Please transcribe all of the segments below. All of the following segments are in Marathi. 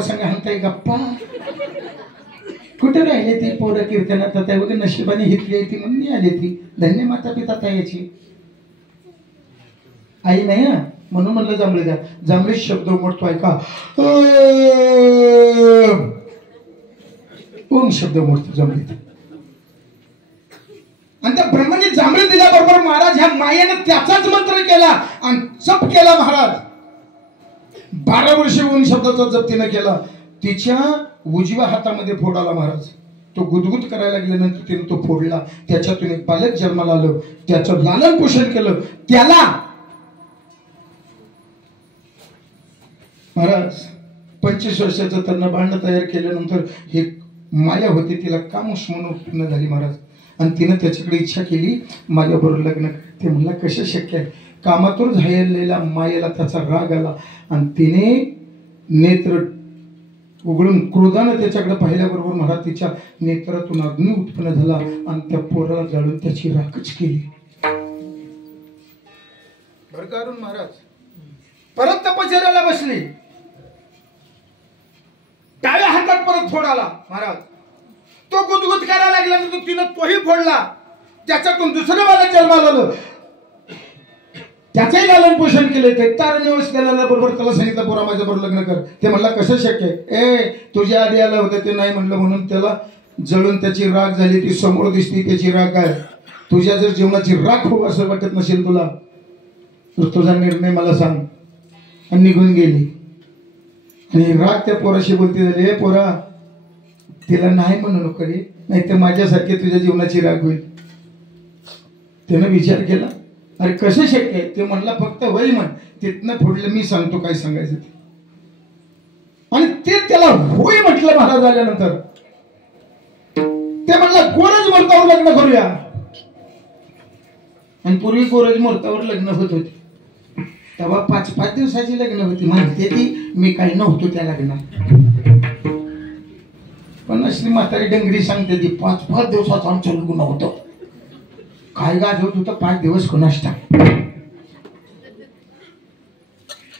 संग हाणताय गप्पा कुठे राहिले ती पोरं कीर्तनात आता बघ नशिबाने हितली ती म्हणून मी आली ती धन्य माता पिता ताईची आई नाही ना म्हणून म्हणलं जांभळी द्या जांभळी शब्द मोडतो ऐका ओम शब्द मोडतो जांभळीत आणि त्या ब्रह्मने जांभळी दिल्याबरोबर महाराज ह्या मायेने त्याचाच मंत्र केला आणि जप केला महाराज 12 वर्ष ओम शब्दाचा जप तिने केला तिच्या उजव्या हातामध्ये फोड आला महाराज तो गुदगुद करायला गेल्यानंतर तिने तो फोडला त्याच्यातून एक बालक जन्माला आलं त्याचं लालन पोषण केलं त्याला महाराज 25 वर्षाचं त्यांना भांडण तयार केल्यानंतर हे माया होती तिला कामुष म्हणून उत्पन्न झाली महाराज आणि तिने त्याच्याकडे इच्छा केली माझ्याबरोबर लग्न ते म्हणला कसं शक्य आहे कामातून झालेल्या मायेला त्याचा राग आला आणि तिने नेत्र उघडून क्रोधानं त्याच्याकडे पाहिल्याबरोबर महाराज तिच्या नेत्रातून अग्नी उत्पन्न झाला आणि त्या पोराला जाळून त्याची राखच केली भरकारून महाराज परत तपश्चर्याला बसली डाव्या हातात परत फोड आला महाराज तो गुदगुद करायला लागल्यानंतर तिनं तोही फोडला त्याच्यातून दुसरं बालक जन्माला आलं त्याचंही लालन पोषण केले ते तारुण्यवश केलेल्या बरोबर त्याला सांगितलं पोरा माझ्या बरोबर लग्न कर ते म्हणला कसं शक्य आहे तुझ्या आधी आलं होतं ते नाही म्हणलं म्हणून त्याला जळून त्याची राख झाली ती समोर दिसती त्याची राख आहे तुझ्या जर जीवनाची राख हो असं वाटत नसेल तुला तर तुझा निर्णय मला सांग आणि निघून गेली आणि राग त्या पोराशी बोलती झाली हे पोरा तिला नाही म्हणू नको रे नाही तर माझ्यासारखे तुझ्या जीवनाची राग होईल त्यानं विचार केला अरे कसं शक्य आहे ते म्हणला फक्त वय म्हण तिथनं पुढलं मी सांगतो काय सांगायचं ते आणि ते त्याला होय म्हटलं महाराज आल्यानंतर ते म्हणलं गोरज मुहूर्तावर लग्न करूया आणि पूर्वी गोरज मुहूर्तावर लग्न होत होते तेव्हा 5-5 दिवसाची लग्न होती म्हणते ती मी काही नव्हतो त्या लग्नात पण असली म्हातारी डंगरी सांगते ती 5-5 दिवसाचं आमचं लग्न होतं काय गाजवत होतं 5 दिवस कोणास टाक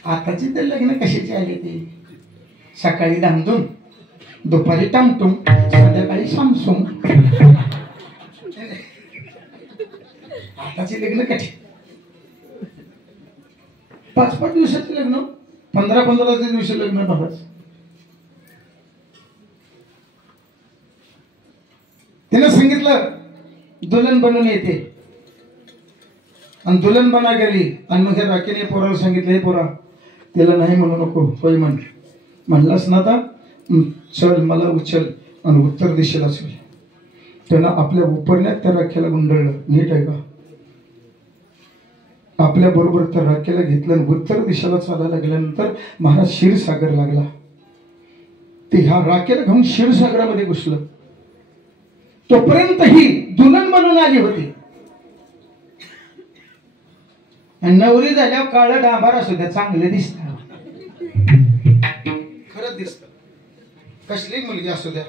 आताची तर लग्न कशाची आली ते सकाळी धामधूम दुपारी टामटूम संध्याकाळी सामसूम आताची लग्न कशी 5-5 दिवसाचे लग्न 15-15 दिवशी लग्न बघाच तिने सांगितलं दुल्हन बनून येते आणि दुल्हन बना गेली आणि मग हे राखीने पोराला सांगितलं हे पोरा तिला नाही म्हणू नको होय म्हणलास ना आता चल मला उचल आणि उत्तर दिशेला चल त्यानं आपल्या उपरण्यात त्या राख्याला गुंडळलं नीट आहे का आपल्या बरोबर त्या राख्याला घेतलं आणि उत्तर दिशेला चालायला गेल्यानंतर महाराज क्षीरसागर लागला ते ह्या राख्याला घेऊन क्षीरसागरामध्ये घुसलं तोपर्यंत ही दुल्हन बनून आली होती आणि नवरी झाल्यावर काळं डांबार असू द्या चांगले दिसत खरंच दिसत कसली मुलगी असू द्या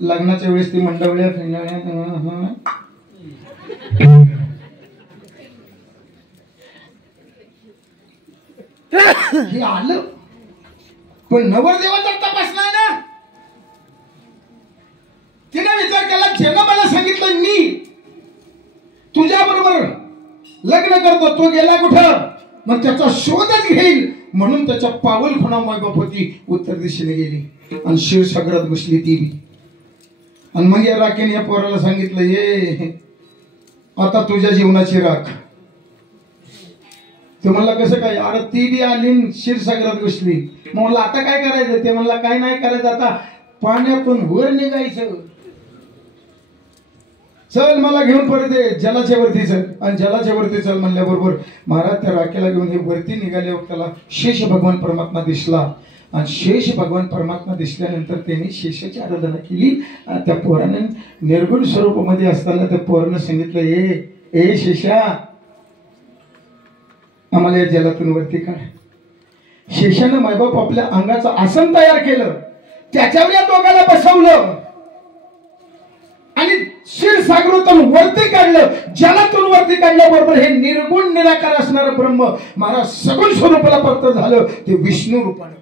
लग्नाच्या वेळेस ती मंडवल्या हे आलं पण नवरदेवाचा तपास नाही ना तिने विचार केला ज्यानं मला सांगितलं मी तुझ्या बरोबर लग्न करतो तो गेला कुठं मग त्याचा शोधच घेईल म्हणून त्याच्या पावल खुणा मायबाप होती उत्तर दिशेने गेली आणि क्षीरसागरात घुसली ती आणि मग या राखेने या पोराला सांगितलं ये आता तुझ्या जीवनाची राख ते म्हणला कसं काय अरे ती बी आली क्षीरसागरात घुसली मग आता काय करायचं ते म्हणला काय नाही करायचं आता पाण्यातून वर निघायचं चल मला घेऊन परत ये जलाच्या वरती चल आणि जलाच्या वरती चल म्हणल्याबरोबर महाराज त्या राखेला घेऊन हे वरती निघाल्यावर त्याला शेष भगवान परमात्मा दिसला आणि शेष भगवान परमात्मा दिसल्यानंतर त्यांनी शेषाची आराधना केली त्या पोराने निर्गुण स्वरूपामध्ये असताना त्या पोरानं सांगितलं ए शेषा आम्हाला या जलातून वरती काढ शेषानं मायबाप आपल्या अंगाचं आसन तयार केलं त्याच्यावर या दोघाला बसवलं आणि क्षीरसागरातून वरती काढलं जलातून वरती काढल्याबरोबर हे निर्गुण निराकार असणारं ब्रह्म महाराज सगुण स्वरूपाला परत झालं ते विष्णू रूपानं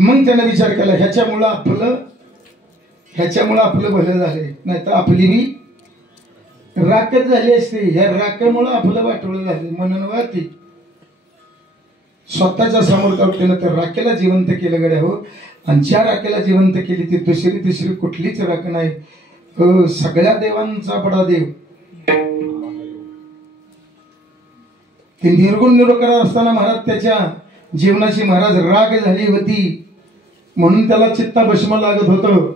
मग त्याने विचार केला ह्याच्यामुळं आपलं भलं झाले, नाहीतर आपली बी राखच झाली असते. ह्या राखेमुळं आपलं वाटोळं झाले म्हणून ती स्वतःच्या समोर त्यानं त्या राखेला जिवंत केलं गड्या हो. आणि ज्या राखेला जिवंत केली ती दुसरी तिसरी कुठलीच राख नाही. सगळ्या देवांचा बडा देव. ती निर्गुण निरोकर असताना महाराज त्याच्या जीवनाची महाराज राग झाली होती म्हणून त्याला चित्ता भस्म लागत होतं.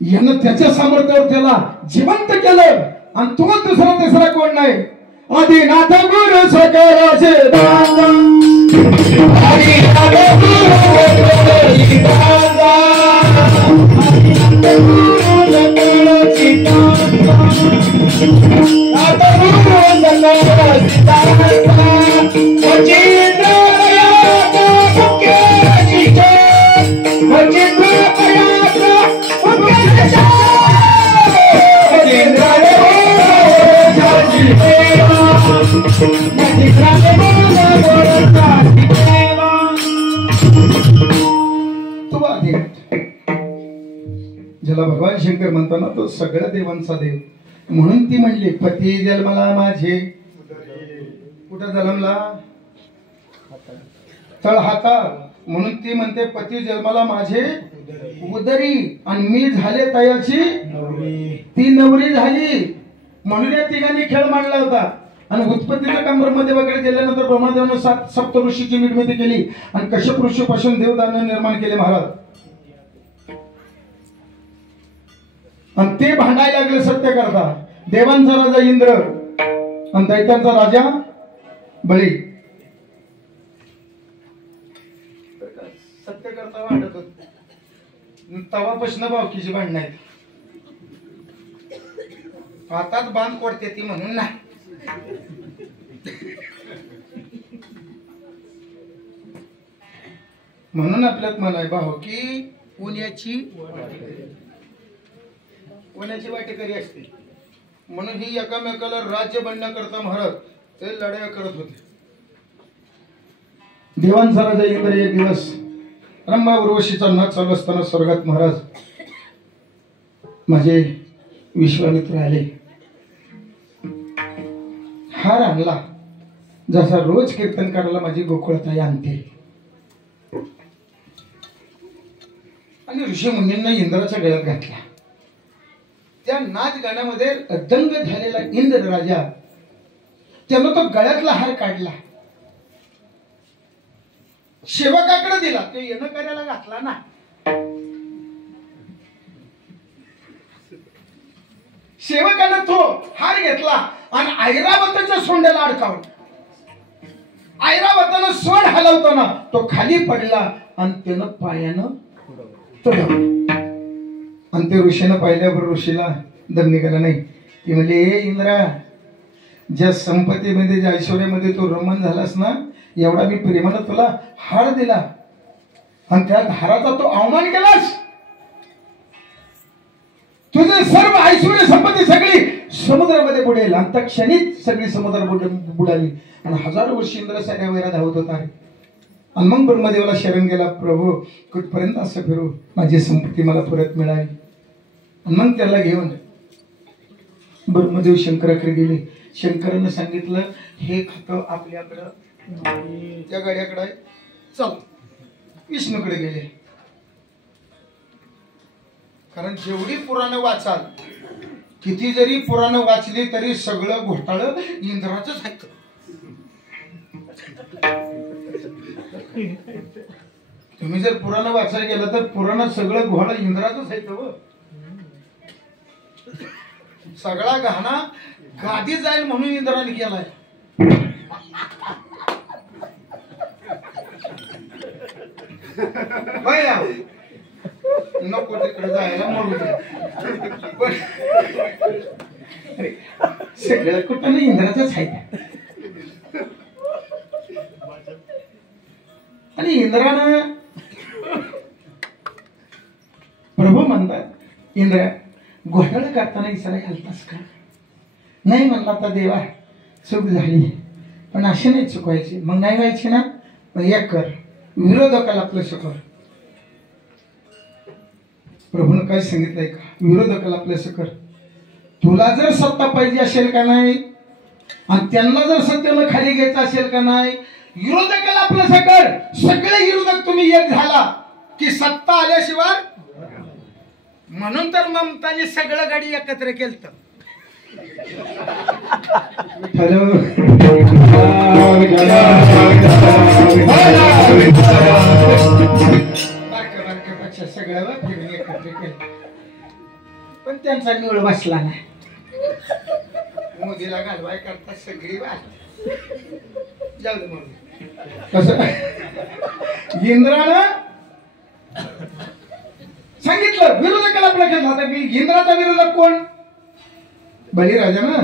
यानं त्याच्या सामर्थ्यावर त्याला जिवंत केलं. आणि तो दुसरा तिसरा कोण नाही, आदिनाथ गुरु सकराचे दाता, आदिनाथ गुरु सकराचे दाता, आदिनाथ गुरु सकराचे दाता, नाथ गुरु सकराचे दाता, वचिंद्र याचा मुख्याची जय, वचिंद्र याचा मुख्याची जय, वचिंद्र ज्याला भगवान शंकर म्हणताना तो सगळ्या देवांचा देव. म्हणून ती म्हणली पती जन्मला माझे, कुठं जन्मला तळ हाता. म्हणून ती म्हणते पती जन्मला माझे उदरी, आणि मी झाले तयाची ती नवरी झाली. म्हणून या तिघांनी खेळ मांडला होता. आणि उत्पत्तीच्या कांबरमध्ये वगैरे गेल्यानंतर ब्रह्मदेवाने 7 सप्त ऋषीची निर्मिती केली आणि कश्यप ऋषीपासून देवदान निर्माण केले महाराज. आणि ते भांडायला लागले सत्य करता. देवांचा राजा इंद्र आणि दैत्यांचा राजा बळी. सत्य करता भांडत होत. तवापासून बावकीची भांडण आहेत. हातात बांध कोडते ती म्हणून नाही. म्हणून आपल्यात म्हणाय भाऊ की उन्याची वाटेकरी असते. म्हणून ही एकामेकाला राज्य बनण्याकरता महाराज ते लढाया करत होते. देवांचा राजा इंद्र एक दिवस रंभा उर्वशीचा नाच चालू असताना स्वर्गात महाराज माझे विश्वामित्र आले. हार आणला जसा रोज कीर्तन करायला माझी गोकुळताई आणते. आणि ऋषी मुनींना इंद्राच्या गळ्यात घातला. त्या नाच गाण्यामध्ये दंग झालेला इंद्र राजा त्यानं तो गळ्यातला हार काढला, सेवकाकडे दिला. ते येणं करायला घातला ना. सेवकानं तो हार घेतला आणि ऐरावताच्या सोंड्याला अडकावला. ऐरावतानं सोंड हलवताना तो खाली पडला आणि त्यानं पायानं तोडवला. आणि ते ऋषीनं पाहिल्यावर ऋषीला दम निघाला नाही. ती म्हणजे ए इंद्रा, ज्या संपत्तीमध्ये ज्या ऐश्वर्यामध्ये तू रमण झालास ना, एवढा मी प्रेमानं तुला हार दिला आणि त्या हाराचा तो अवमान केलास. तुझे सर्व ऐश्वर्य संपत्ती सगळी समुद्रामध्ये बुडेल. आणि त्या क्षणीच सगळी समुद्र बुडाली आणि हजारो वर्ष इंद्र सगळ्या वैरा धावत होता. आणि मग ब्रह्मदेवाला शरण गेला, प्रभू कुठपर्यंत असं फिरू, माझी संपत्ती मला परत मिळाली. आणि मग त्याला घेऊन ब्रह्मदेव शंकराकडे गेले. शंकरानं सांगितलं हे खातं आपल्याकडं त्या गाड्याकडे आहे, चल. विष्णूकडे गेले. कारण जेवढी पुराणं वाचाल, किती जरी पुराणं वाचली तरी सगळं घोटाळं इंद्राचंच आहे. तुम्ही जर पुराण वाचायला गेलं तर पुराणात सगळं घोडा इंद्राचंच आहे. सगळा गहना गादी जाईल म्हणून इंद्राने केलाय. नको तिकडे जायला म्हणून सगळं कुठं इंद्राचंच आहे. आणि इंद्रानं प्रभू म्हणतात, इंद्र घोटाळा करताना इसारा घालतास का? नाही म्हणला तर देवा चूक झाली, पण अशी नाही चुकवायची. मग नाही व्हायची ना, मग एक कर, विरोधकाला आपलं कर. प्रभूनं काय सांगितलंय का? विरोधकाला आपलं कर. तुला जर सत्ता पाहिजे असेल का नाही आणि त्यांना जर सत्तेनं खाली घ्यायचं असेल का नाही, विरोधकाला आपलं कर. सगळे विरोधक तुम्ही एक झाला की सत्ता आल्याशिवाय. म्हणून तर ममताने सगळं गाडी एकत्र केलं. हॅलो बारक्या पक्ष सगळं फिरून एकत्र केलं, पण त्यांचा निवड बसला नाही. मोदीला घालवाय करता सगळी वाट जाऊ दे म्हणून कसं इंद्रानं सांगितलं विरोधकाला आपला घेतला. आता मी इंद्राचा विरोधक कोण? बळीराजा ना.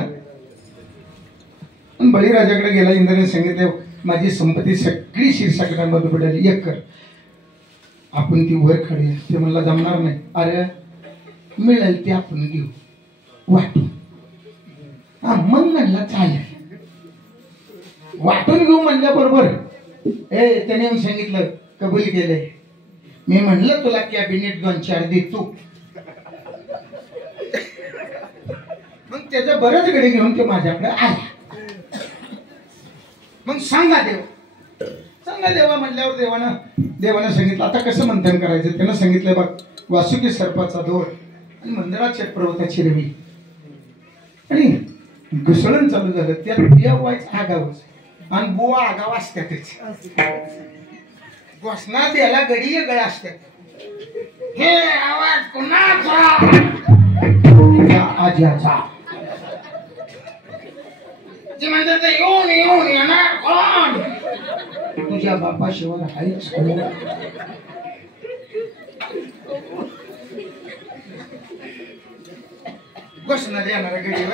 बळीराजाकडे गेला. इंद्राने सांगितलं माझी संपत्ती सगळी क्षीरसागरामध्ये पडली, एक कर, आपण ती वर काढूया. ते मला जमणार नाही. अरे मिळेल ते आपण घेऊ वाटू. हा मग म्हणलं चालेल, वाटून घेऊ म्हणल्याबरोबर त्याने येऊन सांगितलं कबूल केलंय. मी म्हणलं तुला कॅबिनेट 2-4 देतो. मग त्याचा बरंच गडी घेऊन ते माझ्याकडे आला. मग सांगा देवा म्हणल्यावर देवानं सांगितलं आता कसं मंथन करायचं. त्यानं सांगितलं बघ, वासुकी सर्पाचा दोर आणि मंदिराच्या पर्वताची रवी आणि घुसळण चालू झालं. त्यात बिया व्हायचं आगावच आणि बुवा आगाव असतातच. घोषणा द्यायला गडी गळा असतात. हे आवाज कुणाचा? आज्याचा. ते म्हणतात येऊन येणार कोण? तुझ्या बापाशिवाय आहेच कोण? घोषणा देणारा गडी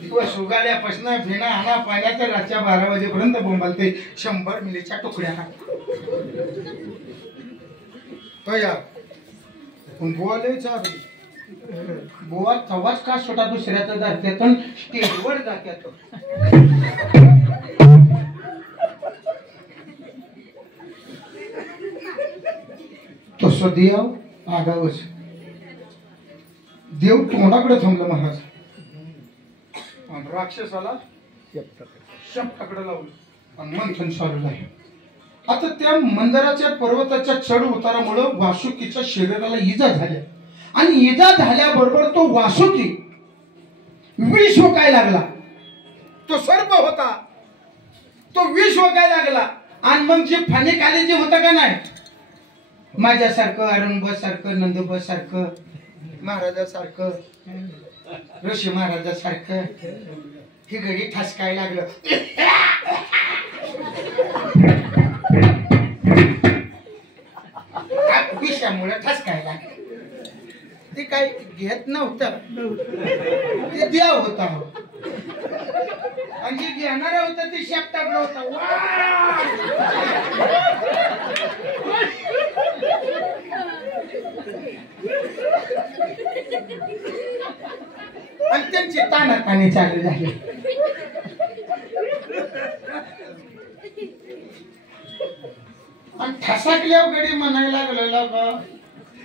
दिवस उगाल्यापासून फिना आला पाण्याच्या रातच्या 12 वाजेपर्यंत बोंबालते 100 मिलीच्या तुकड्याला. बुवा लय चालू. बुवा तवाच का छोटा दुसऱ्याचा धरत्यातून स्टेजवर जात्यात. तसं देव आगावच. देव तोंडाकडे थांबलं महाराज आणि राक्षसाला शपटाकडे लावलं आणि मंथन चालू झालं. आता त्या मंदिराच्या पर्वताच्या चढ उतारामुळे वासुकीच्या शरीराला इजा झाल्या आणि इजा झाल्याबरोबर तो वासुकी विष ओकायला लागला. तो सर्प होता, तो विष ओकायला लागला. आणि मग जे फाने काले जे होतं का नाही, माझ्यासारखं अरुणब सारखं नंदब सारखं महाराजासारखं ऋषी महाराजासारखं ही गडी ठसकायला लागलं. विषामुळे ठसकायला लागलं. ते काही घेत नव्हतं, ते देव होता. आणि जे घेणार होतं ते शेपटाकडे होता. आणि त्यांची तानातानी चालू झाली. आणि ठसाकल्यावर गडी म्हणायला लागलेला का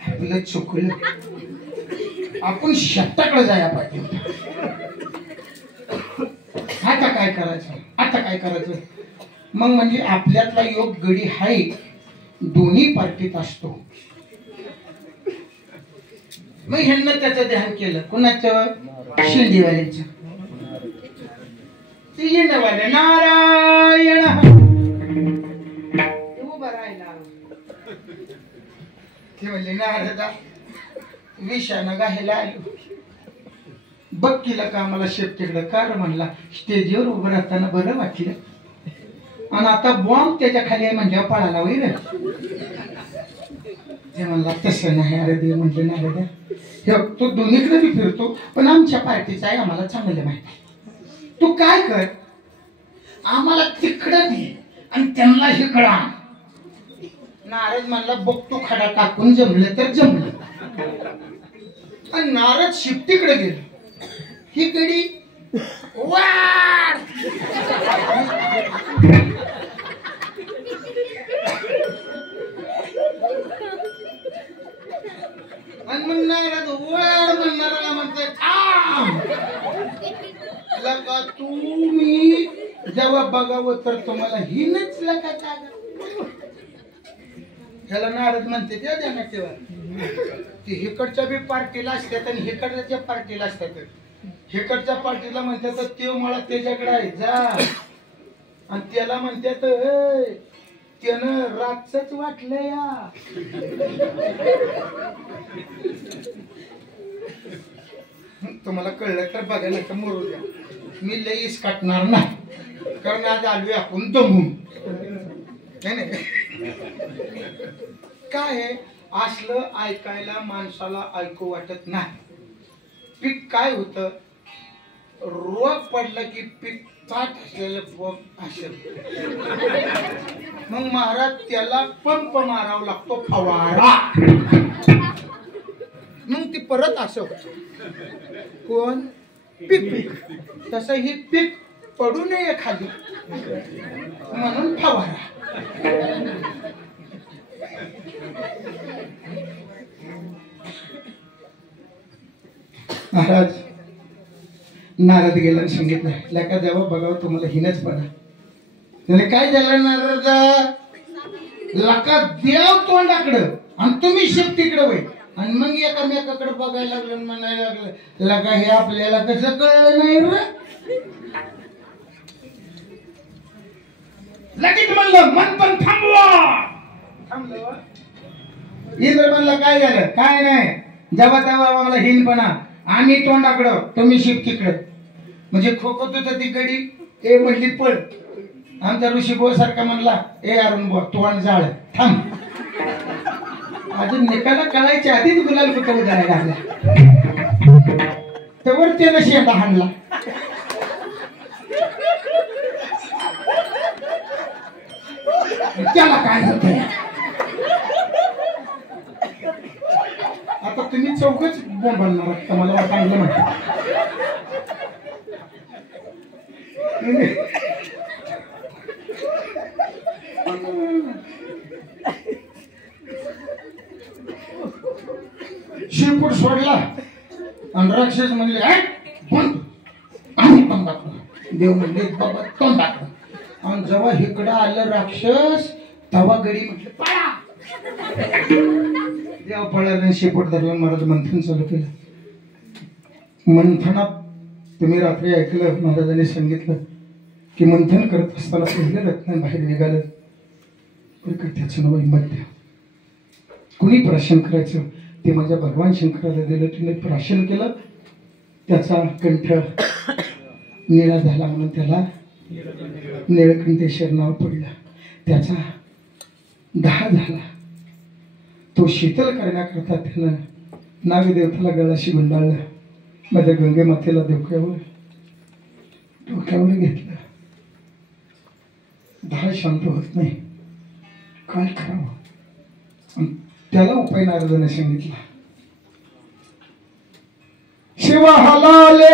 आपलं चुकलं, आपण शेपटाकडे जायला पाहिजे. आता काय करायचं मग म्हणजे आपल्यातला योग गडी हाय दोन्ही पार्टीत असतो. मग ह्यांना त्याचं ध्यान केलं. कुणाचं? शिंदेवाल्यांचं. ते येणवाले नारायण उभं राहिला. ते म्हणले नारदा विषानं गायला आलो, बघ केलं का मला शेपटीकडं कार म्हणला. स्टेजवर उभं राहताना बरं वाटलं आणि आता बॉम्ब त्याच्या खाली आहे म्हणल्यावर पळाला होईल. ते म्हणला तसं नाही. अरे देव म्हटलं नारदा तो दोन्हीकडे बी फिरतो पण आमच्या पार्टीचा आहे, आम्हाला चांगलं माहिती. तू काय कर, आम्हाला तिकडं दे आणि त्यांना इकडं आण. नारद म्हणला बघतो खडा टाकून जमलं तर जमलं. आणि नारद शिफ्टीकडे गेलो. ही गडी वाढ तर तुम्हाला हिनच लका का ह्याला नारद म्हणते त्या ध्यानात ठेवा. ती हिकडच्या बी पार्टीला असतात आणि हिकडच्या पार्टीला असतात. हिकडच्या पार्टीला म्हणतात ते मला त्याच्याकडे आहे जा, आणि त्याला म्हणतात त्यानं रातच वाटलं या. तुम्हाला कळलं तर बघायला तर मरू द्या, मी लईच काटणार नाही, कारण आज आलोय आपण दमून. नाही काय असलं ऐकायला माणसाला ऐकू वाटत नाही. पीक काय होतं, रोग पडला की पीक ताट असलेलं बघ असेल, मग महाराज त्याला पंप मारावा लागतो, फवारा, मग ती परत असं कोण पीक. तसं ही पीक पडू नये खाली म्हणून फवारा. महाराज नारद गेला सांगितलं लका जेव्हा बघावं तुम्हाला हिनच पडा. त्याने काय झालं नारद, लका देव तोंडाकडं आणि तुम्ही शेपटीकडे वय, आणि मग एकामेकाकडे बघायला लागलं, म्हणायला लागलं लका हे आपल्याला कसं कळलं नाही रे. लगेच म्हणलं मन पण थांबवा. इंद्र म्हणलं काय झालं, काय नाही, जेव्हा तेव्हा आम्हाला हिनपणा, आम्ही तोंडाकडं तुम्ही शिफ्टीकडं. म्हणजे खोकत होत ती गडी, ए म्हणली पळ. आमचा ऋषी बो सारखा म्हणला ए अरुण बो तोंड जाळ थांब. अजून निकाला कळायच्या आधीच गुलाल कुठं जायला लागला, तेव्हा त्यानं शेंडा हाणला. त्याला काय होत, आता तुम्ही चौकच बोंबालणार का मला चांगलं म्हणतात. शिरपूर सोडला आणि राक्षस म्हणले तोंड टाकलं. देव म्हणले बाबा तोंड टाकलं. आणि जेव्हा इकडं आलं राक्षस तेव्हा गडी म्हटलं पळा. देव पळाला, शेपूट धरला, महाराज मंथन चालू केलं. मंथनात तुम्ही रात्री ऐकलं महाराजांनी सांगितलं की मंथन करत असताना पहिलं रत्न बाहेर निघालं, त्याचं नाव मध्य. कुणी प्राशन करायचं ते माझ्या भगवान शंकराला दिलं, तिने प्राशन केलं, त्याचा कंठ निळा झाला म्हणून त्याला निळकंठेश्वर नाव पडलं. त्याचा दहा झाला, तो शीतल करण्याकरता त्यानं नागदेवताला गळाशी गुंडाळलं. माझ्या गंगे मातेला डोक्यावर घेतलं. दहा शांत होत नाही, काय करावं, त्याला उपाय नारदाने सांगितला. शिव हलाले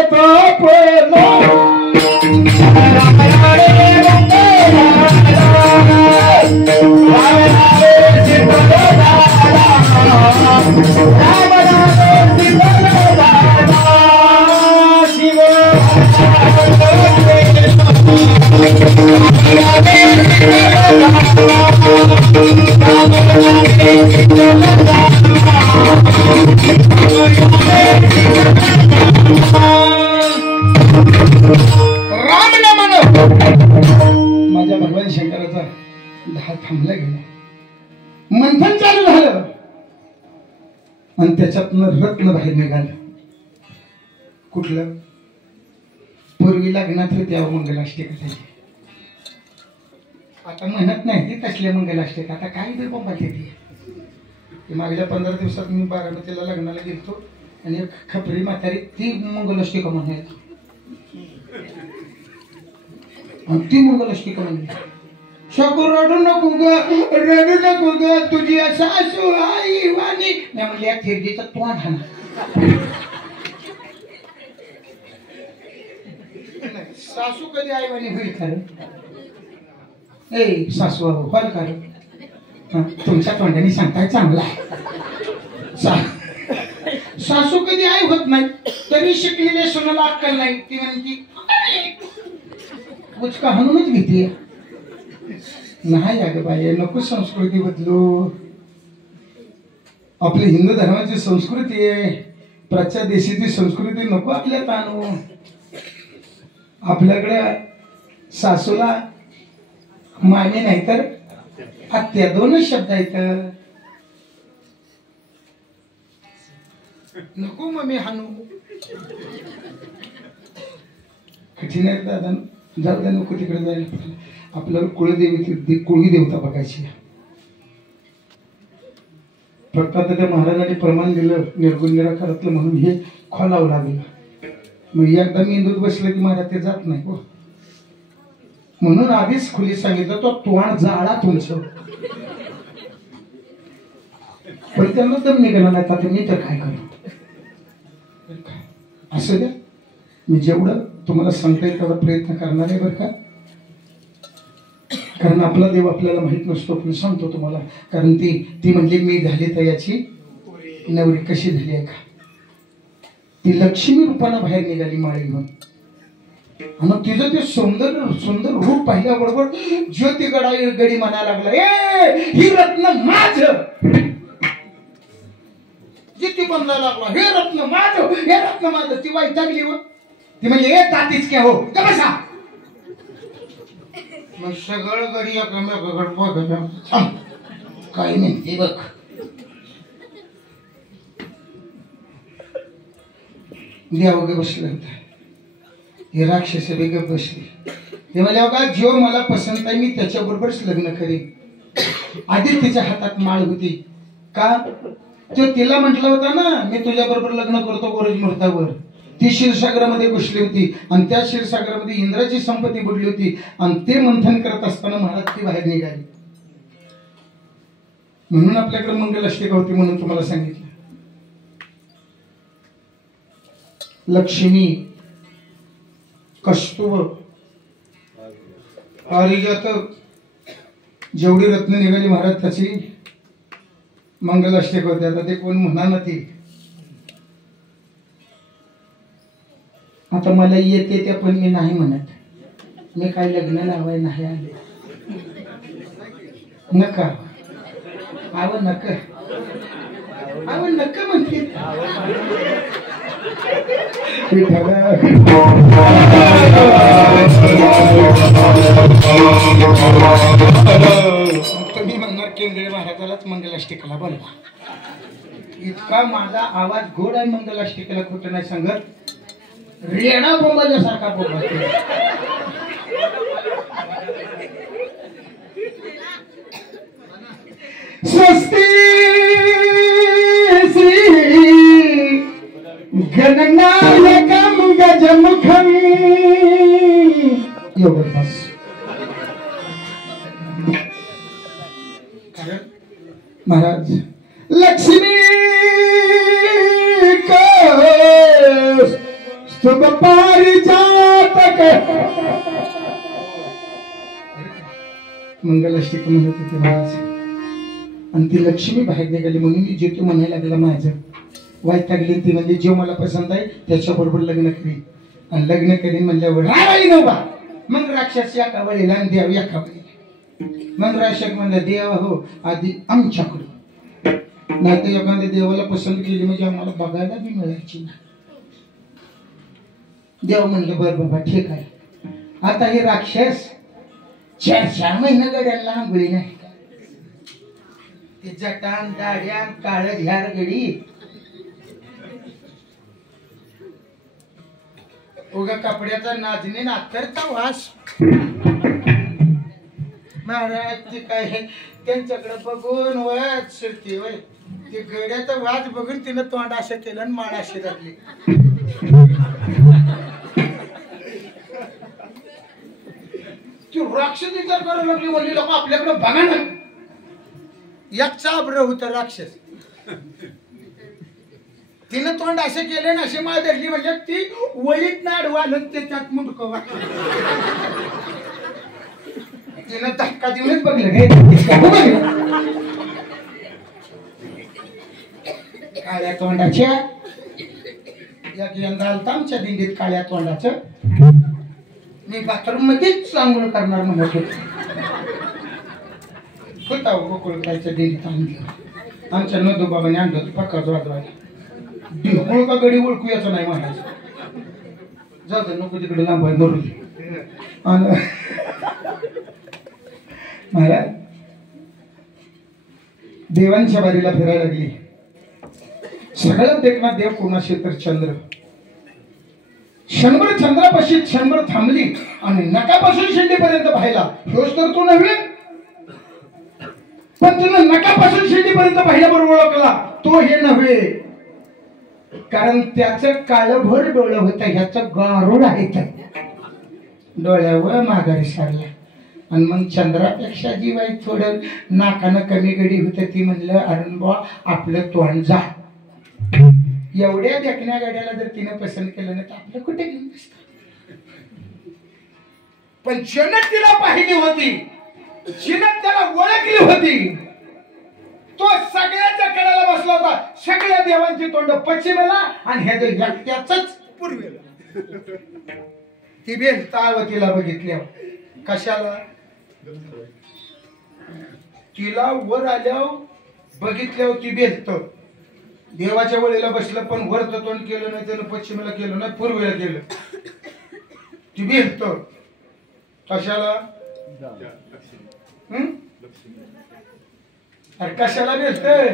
माझ्या भगवान शंकराचा दहा थांबला गेला. मंथन चालू झालं आणि त्याच्यातनं रत्न बाहेर निघालं. कुठलं, पूर्वी लग्नात तेव्हा मंगलाष्टक असायची. आता म्हणत नाही ती तसले मंगलाष्टक, आता काय बी पंपात येते. मागल्या 15 दिवसात मी बारामतीला लग्नाला गेलतो आणि एक खपरी म्हातारी ती मंगलाष्टिका म्हणायला, आणि ती मंगलाष्टिका म्हणली शकू रडू नको ग तुझी सासू आई वाणी. मी म्हणले थेरडीचं तोंड हाना. सासू कधी आई वाणी होईल खरं, ए सासू होल खरं, तुमच्या तोंडाने सांगताय चांगला. सासू कधी आई होत नाही, तरी शिकलेल्या सुनाला अक्कल नाही. ती म्हणती उचका हाणूनच घेते. नाही अगं बाई, नको संस्कृती बदलू. आपली हिंदू धर्माची संस्कृती आहे, प्रच्या देशाची संस्कृती नको आपल्यात आणू. आपल्याकडे सासूला मामी नाही तर आत्या, दोनच शब्द आहेत. नको मग मी हाणू. कठीण आहे दादा, जाऊ द्या, नको तिकडे जायला. आपल्याला कुळगी देवता बघायची. फक्त आता त्या महाराजांनी प्रमाण दिलं निर्गुण निराकारातलं म्हणून हे खोलावं लागलं. मग एकदा मी इंदूत बसलं की महाराज ते जात नाही हो. म्हणून आधीच खुली सांगितलं, तो तोंड जाळा तुमचं. पण त्यांना दम निघाला नाही, आता मी तर काय करू. असं द्या, मी जेवढं तुम्हाला सांगता येईल तेवढा प्रयत्न करणार आहे बरं का. कारण आपला देव आपल्याला माहित नसतो, पण सांगतो तुम्हाला. कारण ती म्हणली मी झाली तर याची नवरी. कशी झाली आहे का, ती लक्ष्मी रूपानं बाहेर निघाली माळी घेऊन. आणि तिचं ते सुंदर रूप पाहिल्याबरोबर ज्योती गडी म्हणायला लागला, ए ही रत्न माझं. जिती बनला लागला, हे रत्न माझं, हे रत्न माझं. ती वैतागली हो. ती म्हणजे ए तातीच क्या हो का बसा. मग सगळं गडी काही नाही बघ. देवगे बसले होते, हे राक्षस वेगळं बसले. ते म्हणजे बघा, जो मला पसंत आहे मी त्याच्याबरोबरच लग्न करेन. आधी तिच्या हातात माळ होती का, तो तिला म्हटलं होता ना मी तुझ्या बरोबर लग्न करतो गोरज मुहूर्तावर. ती क्षीरसागरामध्ये घुसली होती आणि त्या क्षीरसागरामध्ये इंद्राची संपत्ती बुडली होती. आणि ते मंथन करत असताना महाराज ती बाहेर निघाली. म्हणून आपल्याकडे मंगलाष्टिका होती म्हणून तुम्हाला सांगितलं. लक्ष्मी, कस्तुभ, पारिजात, जेवढी रत्न निघाली महाराज त्याची मंगलाष्टिका होती. आता ते कोण म्हणा ना ती. आता मला येते त्या, पण मी नाही म्हणत. मी काय लग्न लावाय नाही आले. नका आव नका म्हणते. तुम्ही म्हणणार केंद्रीय महाराजालाच मंगलाष्टिकाला बोलवा. इतका माझा आवाज गोड आहे मंगलाष्टिकेला, कुठं नाही सांगत. रेणा बोंबल्यासारखा बोलला. स्वस्ती श्री गणनायकं गजमुखं. एवढं बस. महाराज लक्ष्मी स्तुभ पारिजातक मंगलाष्टिका म्हणत होते महाराज. आणि ती लक्ष्मी बाहेर निघाली म्हणून मी जे तू म्हणायला लागला माझं वैतागली. ती म्हणजे जो मला पसंत आहे त्याच्याबरोबर लग्न करीन. आणि लग्न करीन म्हणल्यावर राहायला नव्हता. मग राक्षस या कावळीला आणि देव या कावळीला. मग राक्षक म्हणलं देव हो आधी आमच्याकडं, नाही तर एखाद्या देवाला पसंत केली म्हणजे आम्हाला बघायला बी मिळायची नाही. देव म्हणलं बर बाबा ठीक आहे. आता हे राक्षस 4 महिने गड्यांना आंघोळी नाही. ते जटान दाड्या काळ झार गडी उगा कपड्याचा नाजने नातरचा वास. महाराज ते काय त्यांच्याकडे बघून वयात शिरते वय. ते गड्याचा वाज बघून तिनं तोंड असं केलं आणि माळ अशी लागली. ती राक्षस विचार करायला लागली. म्हणली लोक आपल्याकडे बघा ना. एक चाबरं होतं राक्षस. तिनं तोंड असे केले ना अशी माळ धरली म्हणजे ती वळीत नाडवा त्याच्यात मुंडकं वाटलं. तिनं धक्का देऊनच बघलं काळ्या तोंडाच्या. एक यंदा आलता आमच्या दिंडीत काळ्या तोंडाचं. मी बाथरूम मध्येच सांगून करणार म्हणत होते. होता गोकुळ खायचं डेलीत आणलं आमच्या नदोबाबाने आणलं पक्काच वाजवायला ढिकूळ का गडी ओळखू याचं नाही म्हणायचं जाऊ दे नको तिकडे लांब आहे मरू दे आणि महाराज देवांच्या बारीला फिरायला लागली सगळं देखना देव कोणाशी तर चंद्र शंभर चंद्रापाशी शंभर थांबली आणि नकापासून शिंडीपर्यंत पाहिला ह्योच तर तू नव्हे पण तुला नकापासून शिंडीपर्यंत पाहिल्याबरोबर ओळखला तो हे नव्हे कारण त्याचं काळभर डोळं होतं ह्याचं गारुड आहे डोळ्यावर माघारी सारला आणि मग चंद्रापेक्षा जी बाई थोडं नाकानं कमी गडी होत ती म्हणलं अरुण बा आपलं तोंड जा एवढ्या देखण्या गाड्याला जर तिनं पसंत केलं नाही तर आपलं कुठे घेऊन बसत पण जिनं तिला पाहिली होती जिनं त्याला ओळखली होती तो सगळ्याच्या कडेला बसला होता सगळ्या देवांची तोंड पश्चिमेला आणि ह्या जे एकट्याच पूर्वेला ती बेल तावतीला बघितल्या कशाला तिला वर आल्यावर बघितल्यावर ती बेलत देवाच्या वळीला बसलं पण वरचं तोंड केलं नाही त्यानं पश्चिमेला केलं नाही पूर्वेला केलं ती बेलत कशाला अरे कशाला भेटतय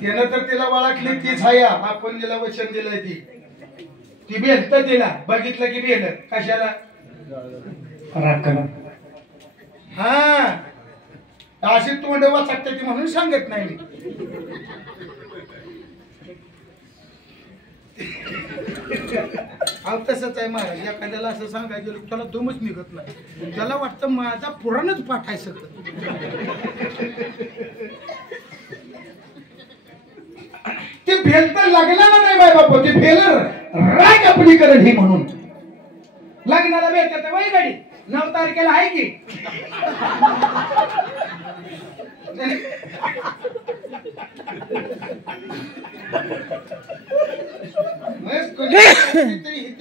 त्यानं तर तिला ओळखली तीच हाया आपण तिला वचन दिलंय ती भेटत तिला बघितलं की भेट कशाला हा अशी तोंड वाचकते ती म्हणून सांगत नाही अहो तसंच आहे महाराज एखाद्याला असं सांगायचं गेलं त्याला दमच निघत नाही त्याला वाटतं माझा पुराणच पाठ आहे सगळं ते भेल तर लागणार नाही बाय बापू ते भेलर राग आपली करण ही म्हणून लग्नाला भेटत वय गाडी 9 तारखेला आहे की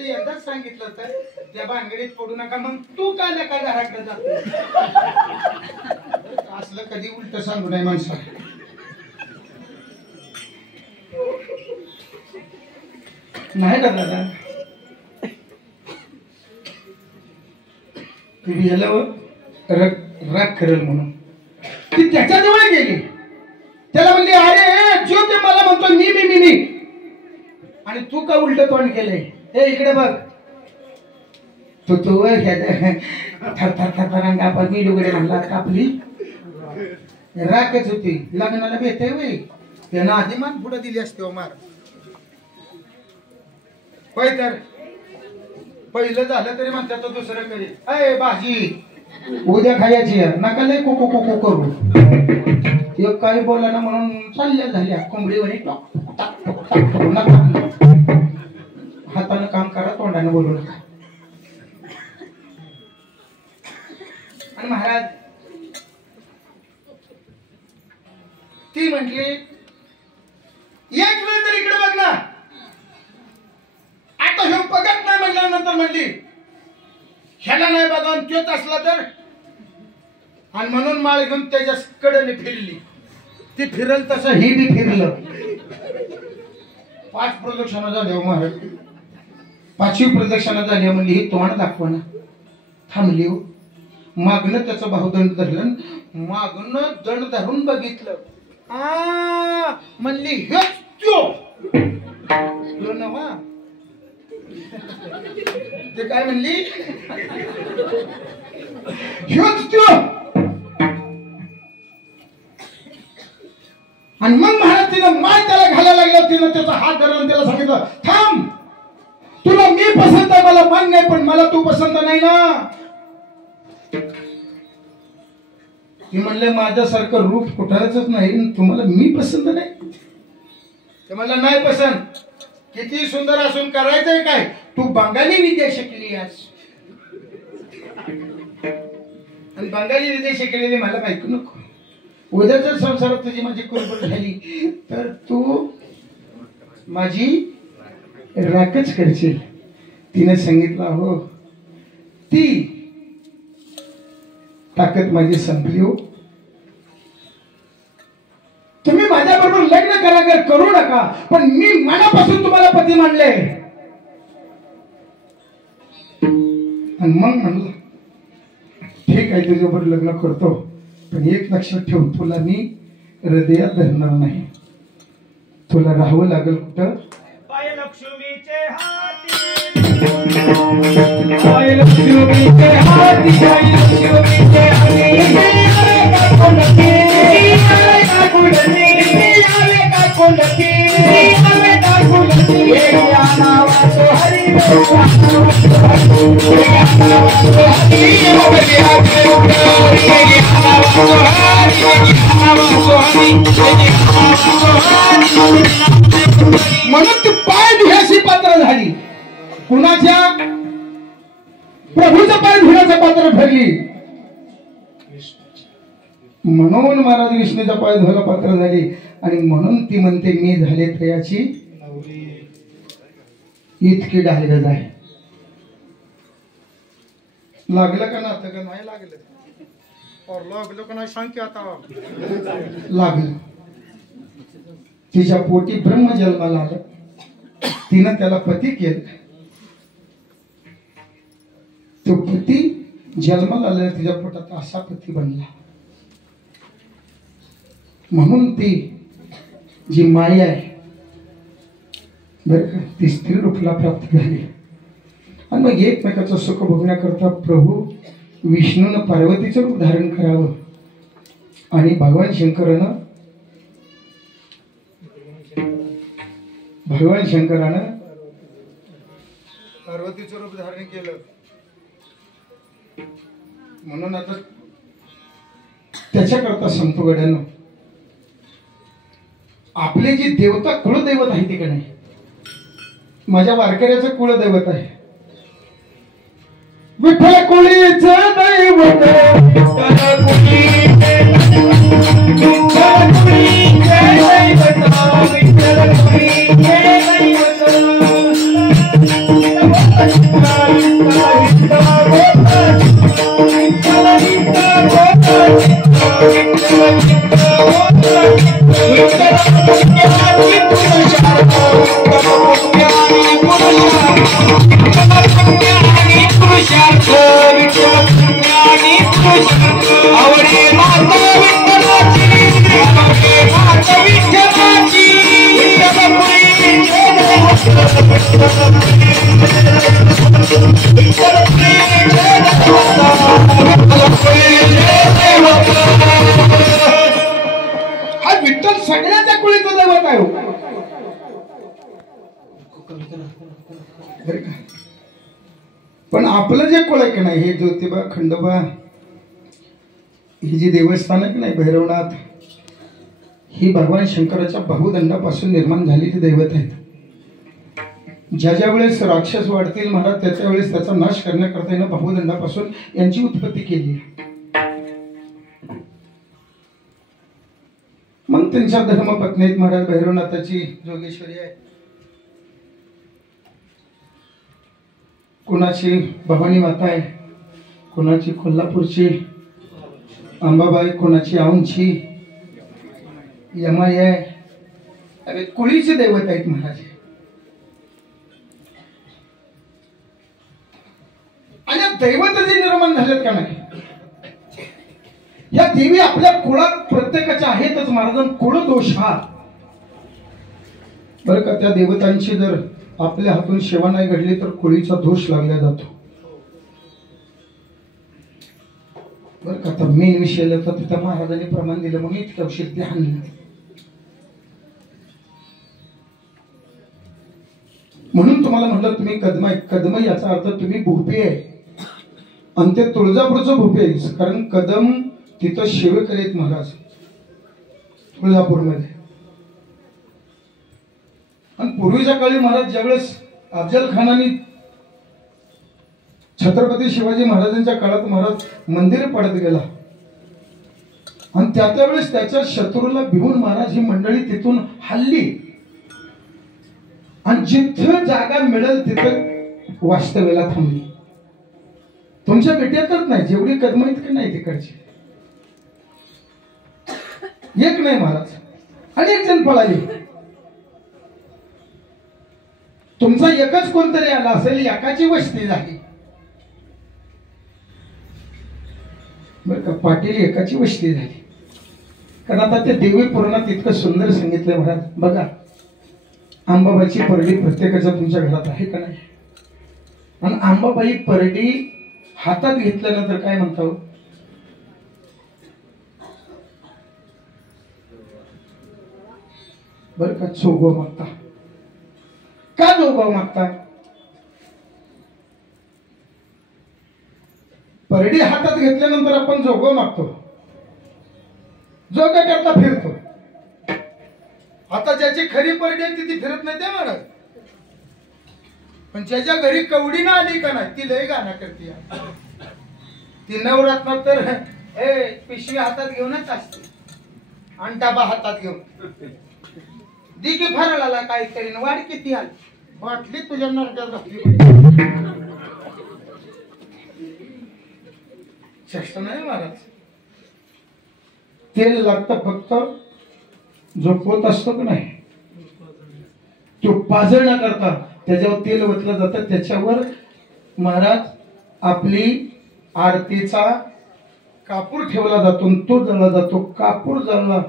एकदाच सांगितलं तर त्या भानगडीत पडू नका मग तू का नका घराकडे जातो असलं कधी उलट सांगू नाही माणसाला नाही का दादा राग करेल म्हणून ती त्याच्याजवळ गेली त्याला म्हणली अरे जो ते मला म्हणतो मी आणि तू का उलट तोंड केलंय हे इकडे बघ तू थरथर मी डुगडे म्हणला कापली राखच होती लग्नाला भेटते वय त्यानं आधी मान पुढे दिली असते मार होय तर पहिलं झालं तरी म्हणतात तर दुसरं करी अय भाजी उद्या खायची नका लय कोको कोको करू एक काही बोला ना म्हणून चालल्या झाल्या कोंबडीवर हातानं काम करा तोंडाने बोलू नका आणि महाराज ती म्हटली एक वेळ तर इकडे बघ ना आता हे बघत नाही म्हटल्यानंतर म्हणली ह्याला नाही बघा तोच असला तर आणि म्हणून माळ घेऊन त्याच्या कडेने फिरली ती फिरल तसं हे बी फिरलं 5 प्रदक्षिणा झाल्या महाराज 5वी प्रदक्षिणा झाल्या म्हणली ही तोंड दाखवा ना थांबली मागणं त्याचं बाहुदंड धरलं मागणं दंड धरून बघितलं म्हणली हेच तो नवा ते काय म्हणली हेच तो आणि मग महाराज तिनं माय त्याला घालायला लागलं तिनं त्याचा हात धरला त्याला सांगितलं थांब तुला मी पसंत आहे मला मान नाही पण मला तू पसंत नाही ना ती म्हणले माझ्यासारखं रूप कुठारच नाही तुम्हाला मी पसंत नाही ते म्हणलं नाही पसंत किती सुंदर असून करायचंय काय तू बंगाली विद्या शिकली आज आणि बंगाली विद्या शिकलेली मला ऐकू नको उद्याच्या संसारात तुझी माझी कुरबड झाली तर तू माझी राखच करशील तिने सांगितलं हो ती ताकद माझी संपली हो विचार करू नका, पण मी मनापासून तुम्हाला पती मानले. आणि मग म्हणलं ठीक आहे, तुझ्याबरोबर लग्न करतो, पण एक लक्षात ठेव, तुला मी हृदयात धरणार नाही. तुला राहावं लागेल कुठं? लक्ष्मीचे हाती लक्ष्मीचे हाती लक्ष्मीचे म्हणून ती पाय धुण्याची पात्र झाली. कुणाच्या? प्रभूचं पाय धुण्याचं पात्र ठरली. म्हणून महाराज विष्णूचा पाय धुवायला पात्र झाली. आणि म्हणून ती म्हणते मी झाले तयाची इतकी डालगज आहे. लागलं का ना आता? का नाही लागलं? और लागलं का नाही सांग की आता? लागलं. तिच्या पोटी ब्रह्म जन्माला आलं, तिनं त्याला पती केलं. तो पती जन्माला आला, तिच्या पोटात असा पती बनला. म्हणून ती जी माया आहे बर का, ती स्त्री रूपाला प्राप्त झाली. आणि मग एकमेकाचं सुख भोगण्याकरता प्रभू विष्णूनं पार्वतीचं रूप धारण करावं आणि भगवान शंकरानं पार्वतीचं रूप धारण केलं. म्हणून आता त्याच्याकरता सांगतो गड्यानं, आपले जी देवता कुळदैवत आहे तिकडे नाही, माझ्या वारकऱ्याचं कुळदैवत आहे विठ्ठल कुळीचं दैवत. हा विठ्ठल सगळ्याच्या कुळीचं दैवत आहे. पण आपलं जे कुळ आहे की नाही, हे ज्योतिबा खंडोबा ही जी देवस्थान आहे की नाही, भैरवनाथ, ही भगवान शंकराच्या बहुदंडापासून निर्माण झालेली दैवत आहेत. ज्या ज्या वेळेस राक्षस वाढतील महाराज, त्याच्या वेळेस त्याचा नाश करण्याकरता येणं बहुदंडापासून यांची उत्पत्ती केली. मग त्यांच्या धर्मपत्नी आहेत महाराज, भैरवनाथाची जोगेश्वरी आहे, कुणाची भवानी माता आहे, कुणाची कोल्हापूरची अंबाबाई, कुणाची औंधची यमाई आहे. अरे कुळीचे दैवत आहेत महाराज. आणि दैवत जे निर्माण झालेत का नाही, या देवी आपल्या कुळात प्रत्येकाच्या आहेतच महाराज. कुळ दोष हा बरं का, त्या देवतांची जर आपल्या हातून सेवा नाही घडली तर कुळीचा दोष लागला जातो बरं का. तर मेन विषय तर तिथं महाराजांनी प्रमाण दिलं म्हणून इतक्या उशीर ते हाणलं. म्हणून तुम्हाला म्हटलं तुम्ही कदम, कदम याचा अर्थ तुम्ही भूपे आहे, आणि ते तुळजापूरचं भूपे आहे. कारण कदम तिथं सेवक आहेत महाराज तुळजापूरमध्ये. आणि पूर्वीच्या काळी महाराज ज्यावेळेस अफजल खानाने छत्रपती शिवाजी महाराजांच्या काळात महाराज मंदिर पडत गेला, आणि त्यावेळेस त्याच्या शत्रूला भिवून महाराज ही मंडळी तिथून हल्ली, आणि जिथं जागा मिळेल तिथं वास्तव्याला थांबली. तुमच्या बेट्यातच नाही, जेवढी कदम इतकी नाही तिकडची, एक नाही महाराज, अनेक जण पळाले. तुमचा एकच कोणतरी आला असेल, एकाची वस्ती झाली बरं का. पाटील एकाची वस्ती झाली. कारण आता ते देवी पुराणात इतकं सुंदर सांगितलंय महाराज. बघा, आंबाबाईची परडी प्रत्येकाच्या तुमच्या घरात आहे का नाही? आणि आंबाबाई परडी हातात घेतल्यानंतर काय म्हणतो? बर का, जोगवा मागता. का जोगवा मागता? परडी हातात घेतल्यानंतर आपण जोगवा मागतो, जोगा करता फिरतो. आता ज्याची खरी परडी आहे ती फिरत नाही त्या महाराज. पण ज्याच्या घरी कवडी ना आली का नाही ती लय गाणं करते. ती नवरात्रात तर पिशवी हातात घेऊनच असते आणि डबा हातात घेऊन दी की फराळाला काय करीन, वाढ किती आली वाटली तुझ्या नरड्यात घातली. चेष्टा नाही महाराज. तेल लागतं फक्त झोपवत असतो की नाही, तो पाजळ न करता त्याच्यावर तेल ओतलं जातं. त्याच्यावर महाराज आपली आरतीचा कापूर ठेवला जातो, तो जळला जातो. कापूर जळला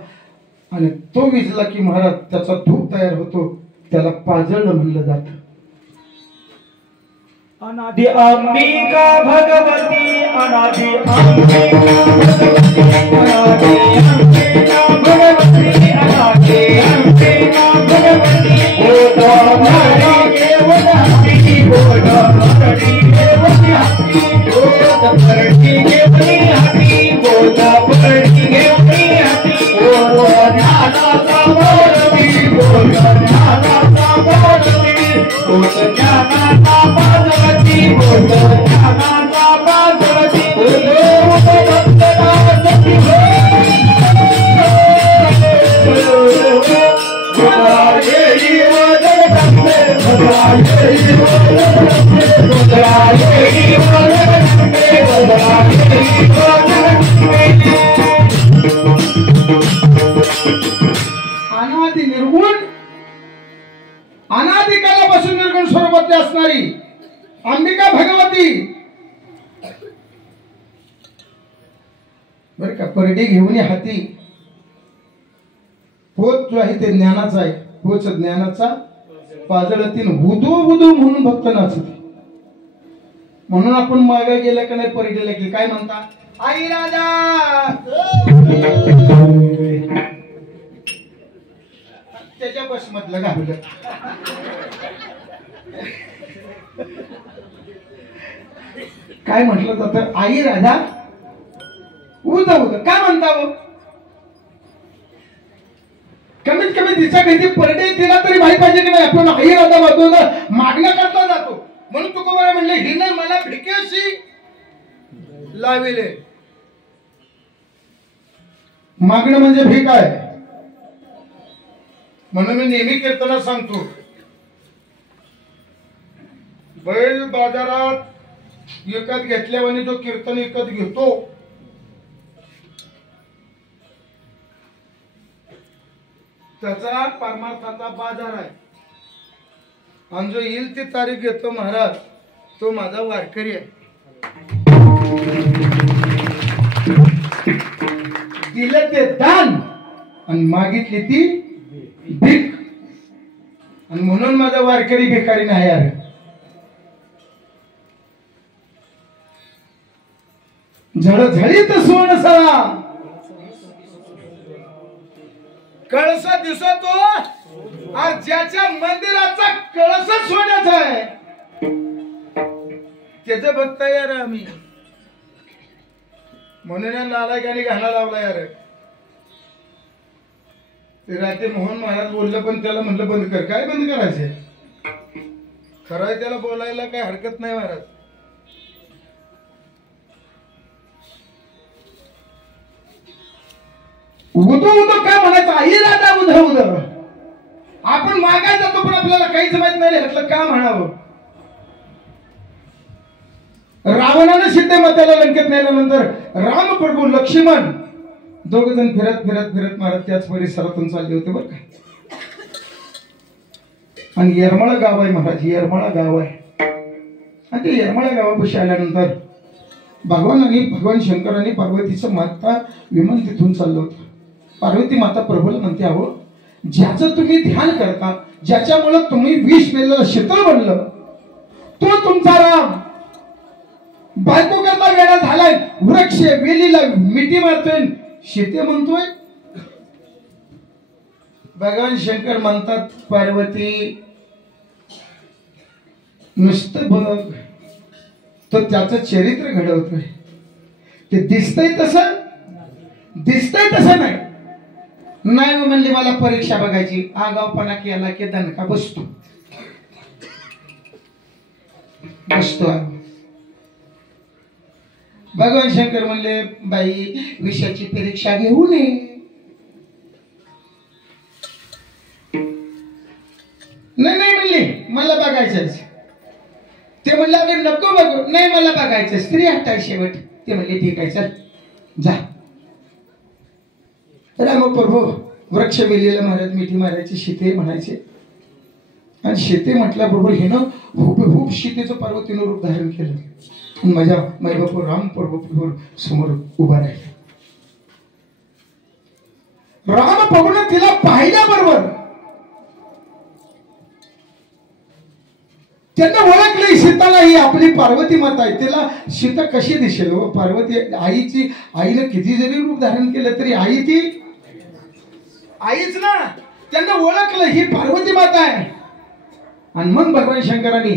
आणि तो विजला की महाराज त्याचा धूप तयार होतो. त्याला पाजळणं म्हणलं जातं. अनादि अंबिका भगवती, अनादि अंबिका भगवती, अनादि अंबिका भगवती, अनादि अंबिका भगवती. गोदा भरडी घेऊन हाती, गोदा भरडी घेऊन हाती, गोदा भरडी घेऊन हाती, गोदा भरडी घेऊन हाती. गोदा ज्ञानाचा मोरवी, गोदा ज्ञानाचा मोरवी, गोदा ज्ञानाचा पार्वती, गोदा ज्ञानाचा पार्वती. अनादि निर्गुण, अनादिकालापासून निर्गुण स्वरूपातली असणारी अंबिका भगवती बर का. परडी घेऊन हाती. पोच जो आहे ते ज्ञानाचा आहे. पोच ज्ञानाचा पाजळतीन हुदू हुदू म्हणून भक्त नाचते. म्हणून आपण मागे गेल्या का नाही परडीला की काय म्हणता? आई राजा. त्याच्या बस मधलं घाललं. काय म्हटलं जातं? आई राजा उद उद. काय म्हणता? कमीत कमी तिच्या घरी परडे तिला तरी माहित पाहिजे की नाही आपण आई राजा वाजवतो मागण्या करता जातो. म्हणून तुकोबारा म्हणले हिने मला भिकेशी लाविले. मागणं म्हणजे भीक आहे. म्हणून मी नेहमी कीर्तनात सांगतो, बैल बाजारात विकत घेतल्यावर जो कीर्तन विकत घेतो त्याचा परमार्थाचा बाजार आहे. आणि जो येईल ती तारीख घेतो महाराज तो माझा वारकरी आहे. दिलं ते दान आणि मागितली ती भीक. आणि म्हणून माझा वारकरी भिकारी नाही आहे. झळझळीत सोनसळा कळसा दिसतो. आज ज्याच्या मंदिराचा कळसच सोन्याचा आहे त्याचं भक्त यार आम्ही. म्हणून या नालायकाने घाणा लावला यार. ते रात्री मोहन महाराज बोललं पण त्याला म्हणलं बंद कर. काय बंद करायचे? खरं आहे त्याला बोलायला काय हरकत नाही महाराज. उदो उदो काय म्हणायचं? आई राजा उध उद. आपण मागायला जातो पण आपल्याला काहीच माहित नाही ह्यातलं का म्हणावं. रावणानं सिद्धमत्याला लंकेत नेल्यानंतर राम प्रभू लक्ष्मण दोघ जण फिरत फिरत फिरत महाराज त्याच परिसरातून चालले होते बर का. आणि येरमाळा गाव आहे महाराज, येरमाळा गाव आहे. आणि ते येरमाळा गावापाशी आल्यानंतर भगवान शंकरांनी पार्वतीचं माता विमान तिथून चाललं होतं. पार्वती माता प्रभूला म्हणते, अहो ज्याचं तुम्ही ध्यान करता, ज्याच्यामुळे तुम्ही विष मेलेलं शीतळ बनलं, तो तुमचा राम बायको करता वेळा झालाय, वृक्ष वेलीला मिठी मारतोय, शीते म्हणतोय. भगवान शंकर म्हणतात, पार्वती नुसतं बघ, तो त्याचं चरित्र घडवतोय. ते दिसतंय तसं नाही. नाही म्हणले मला परीक्षा बघायची, आगावपणा केला की दणका बसतो. भगवान शंकर म्हणले, बाई विषयाची परीक्षा घेऊ नये. नाही म्हणले मला बघायचंच. ते म्हणले अरे नको बघू. नाही मला बघायचं, स्त्री हटाय शेवट. ते म्हणले ठीक आहे चल जा. रामप्रभू वृक्ष वेलीला महाराज मिठी मारायचे, शीते म्हणायचे. आणि शीते म्हटल्याबरोबर हिनं हुबेहूब शीतेचं पार्वतीनं रूप धारण केलं. आणि माझ्या बापू रामप्रभू समोर उभा राहिला. रामप्रभूने तिला पाहिल्याबरोबर त्यांना ओळखलं, सीताला ही आपली पार्वती माता आहे. तिला सीता कशी दिसेल हो? पार्वती आईनं किती जरी रूप धारण केलं तरी आई ती आईच ना. त्यांना ओळखलं ही पार्वती माता आहे. आणि मग भगवान शंकरांनी